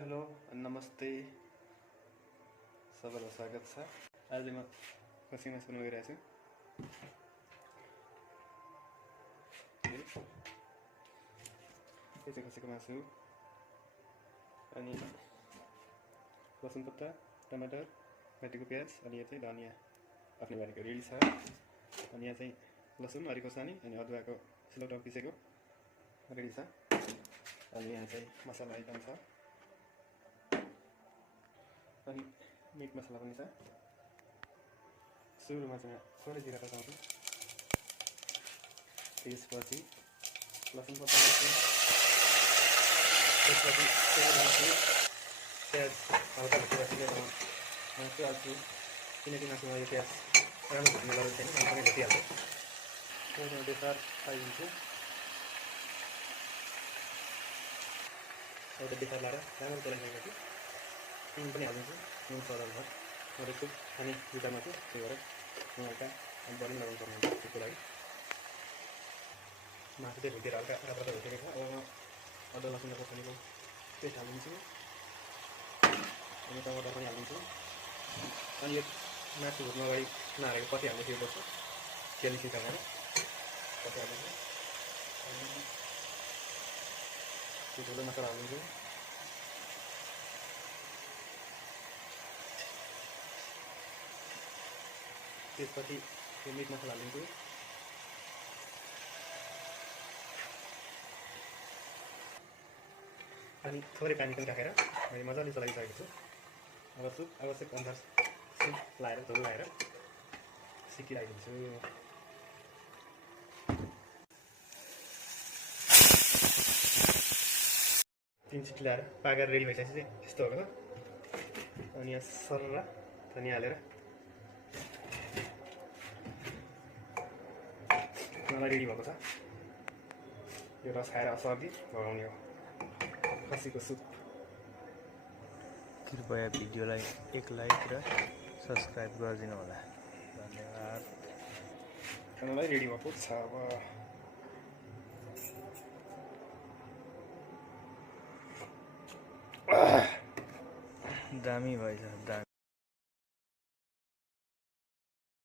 Hello नमस्ते सबैलाई स्वागत छ। आज म खसी मासु बनाउन गइरहेको छु। यो चाहिँ खसीको मासु अनि लसुन पत्ता, टमाटर, काटेको प्याज अनि यो चाहिँ धनियाँ आफ्नो बारीको रेडी छ। अनि यहाँ चाहिँ लसुन हरियो खोर्सानी अनि अदुवाको सिलौटोमा पिसेको रेडी छ। अनि यहाँ चाहिँ मसला आइटम छ अनि मिट मसला पनि छ। सुरुमा चाहिँ थोरै जिरा तताउँछु, त्यसपछि लसुन पत्ता हाल्छु, त्यसपछि प्याज हल्का भुटेर मासु हाल्छु किनकि मासुमा यो प्याज राम्रो भुट्ने गरेको छैन, सँगै भुटिहाल्छु। त्यसमा बेसार हालिदिन्छु। एउटा बेसार लाएर राम्रो चलाइसकेपछि नुन पनि हालिदिन्छु। नुन स्वाद अनुसार म त खुब खाने विचारमा छु, त्यही भएर म हल्का बढी लगाउनु पर्ने हुन्छ त्यसको लागि। मासु चाहिँ भुटेर हल्का रातो भुटेको छ। अब म अदुवा लसुन खोर्सानीको पेस्ट हालिदिन्छु अनि टमाटर पनि हालिदिन्छु। अनि यो मासु भुट्नु अगाडि नहालेको पत्ती हाल्नु थिएछ तेल निस्किसकेर पत्ती हालिदिन्छु। त्यो ठुलो मसला हालिदिन्छु। त्यसपछि त्यो मिट मसला हालिदिन्छु। अनि थोरै पानी पनि राखेर मैले मजाले चलाइसकेको छु। अब आवश्यक अनुसार सुप लाएर झोल लाएर सिटी लगाइदिन्छु। 3 सिटी लाएर पाकेर रेडी भइसकेपछि चाहिँ यस्तो हो। अनि यहाँ सरर धनियाँ हालेर मलाई रेडी भएको छ। यो रस खाएर सर्दी भगाउने हो खसीको सुप। कृपया भिडियोलाई एक लाइक र सब्सक्राइब गरिदिनु होला। धन्यवाद। मलाई रेडी भएको छ। अब दामी भएछ दामी।